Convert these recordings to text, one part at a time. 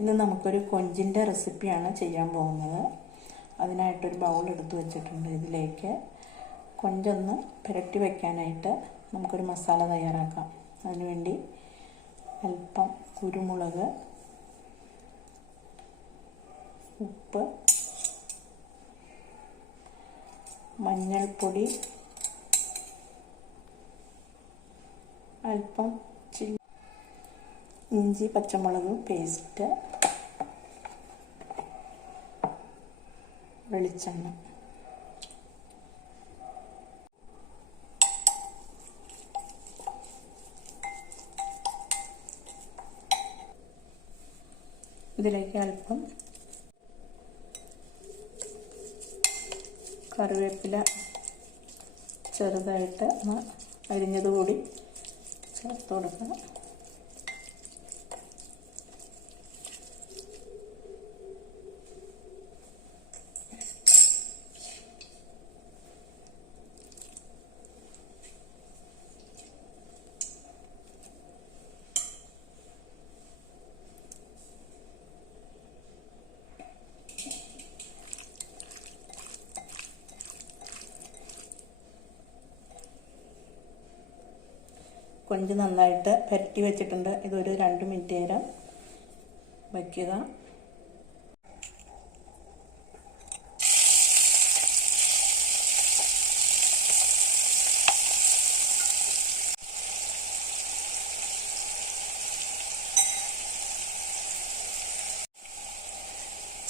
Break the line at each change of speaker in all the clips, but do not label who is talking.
ഇന്ന് നമുക്കൊരു കൊഞ്ചിന്റെ റെസിപ്പിയാണ് ചെയ്യാൻ പോകുന്നത്. അതിനായിട്ടൊരു ബൗൾ എടുത്തു വെച്ചിട്ടുണ്ട് ഇതിലേക്ക്. കൊഞ്ചൊന്ന് പുരട്ടി വയ്ക്കാനായിട്ട് നമുക്കൊരു മസാല തയ്യാറാക്കാം. അതിനുവേണ്ടി അല്പം കുരുമുളക് ഉപ്പ് മഞ്ഞൾപ്പൊടി അല്പം ചില്ലി ഇഞ്ചി പച്ചമുളക് പേസ്റ്റ് വെളിച്ചെണ്ണ. ഇതിലേക്ക് അല്പം കറിവേപ്പില ചെറുതായിട്ട് അരിഞ്ഞതുകൂടി കൂടി ചേർത്ത് കൊടുക്കുക കൊഞ്ച് നന്നായിട്ട് പുരട്ടി വെച്ചിട്ടുണ്ട്. ഇതൊരു രണ്ട് മിനിറ്റ് നേരം വയ്ക്കുക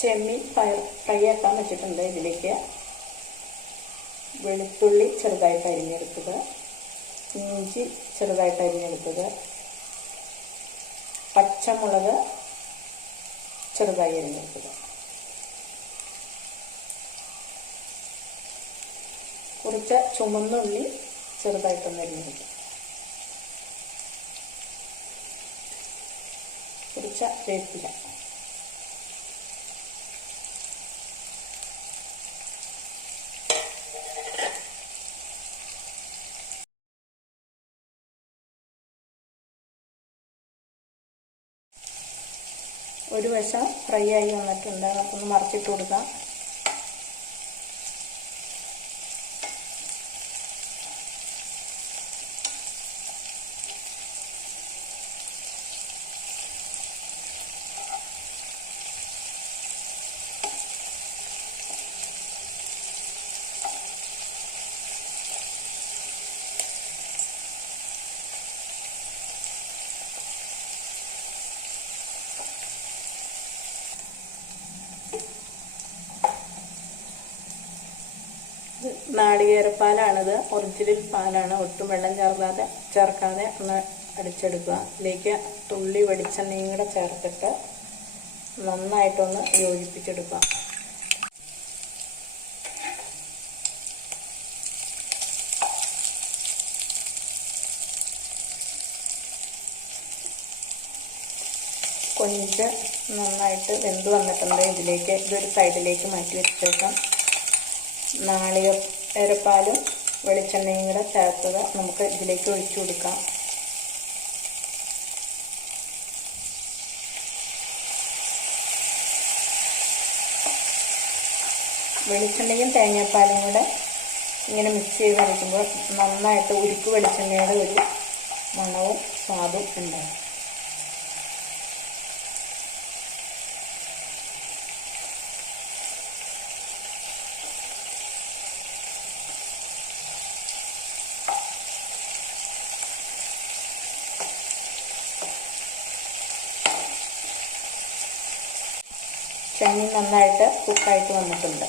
ചെമ്മീൻ ഫ്രൈ ആക്കാൻ വെച്ചിട്ടുണ്ട് ഇതിലേക്ക്. വെളുത്തുള്ളി ചെറുതായിട്ട് അരിഞ്ഞെടുത്തത് ഇഞ്ചി ചെറുതായിട്ട് അരിഞ്ഞെടുത്തത്. പച്ചമുളക് ചെറുതായി അരിഞ്ഞെടുത്തത്. കുറച്ച് ചുമന്നുള്ളി ചെറുതായിട്ടൊന്ന് അരിഞ്ഞെടുത്തു. കുറച്ച് വേപ്പില. ഒരു വശം ഫ്രൈ ആയി വന്നിട്ടുണ്ട്. നമുക്കൊന്ന് മറിച്ചിട്ട് കൊടുക്കാം. നാളികേരപ്പാലാണിത്. ഒറിജിനൽ പാലാണ്. ഒട്ടും വെള്ളം ചേർക്കാതെ ചേർക്കാതെ ഒന്ന് അടിച്ചെടുക്കുക. ഇതിലേക്ക് തുള്ളി വെളിച്ചെണ്ണയും കൂടെ ചേർത്തിട്ട് നന്നായിട്ടൊന്ന് യോജിപ്പിച്ചെടുക്കുക. കൊഞ്ച് നന്നായിട്ട് വെന്ത് വന്നിട്ടുണ്ട്. ഇതിലേക്ക് ഇതൊരു സൈഡിലേക്ക് മാറ്റി വെച്ചേക്കാം. നാളികേരപ്പാലും വെളിച്ചെണ്ണയും കൂടെ ചേർത്തത് നമുക്ക് ഇതിലേക്ക് ഒഴിച്ചു കൊടുക്കാം. വെളിച്ചെണ്ണയും തേങ്ങാപ്പാലും കൂടെ ഇങ്ങനെ മിക്സ് ചെയ്ത് അരയ്ക്കുമ്പോൾ നന്നായിട്ട് ഉരുക്ക് വെളിച്ചെണ്ണയുടെ ഒരു മണവും സ്വാദും ഉണ്ടാകും. ചെമ്മീൻ നന്നായിട്ട് കുക്കായിട്ട് വന്നിട്ടുണ്ട്.